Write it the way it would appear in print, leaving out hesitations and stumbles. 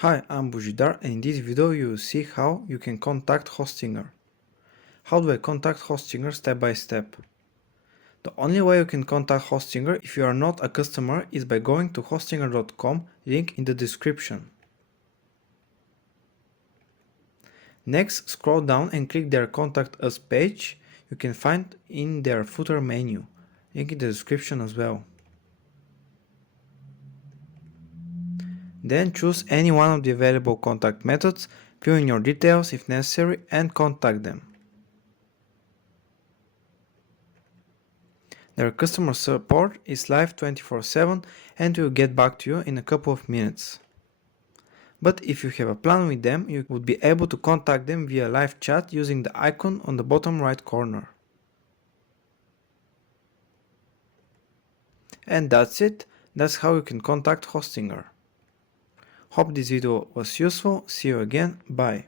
Hi, I'm Bujidar, and in this video you will see how you can contact Hostinger. How do I contact Hostinger step by step? The only way you can contact Hostinger if you are not a customer is by going to hostinger.com, link in the description. Next, scroll down and click their Contact Us page. You can find in their footer menu, link in the description as well. Then choose any one of the available contact methods, fill in your details if necessary, and contact them. Their customer support is live 24/7 and will get back to you in a couple of minutes. But if you have a plan with them, you would be able to contact them via live chat using the icon on the bottom right corner. And that's it. That's how you can contact Hostinger. Hope this video was useful. See you again. Bye.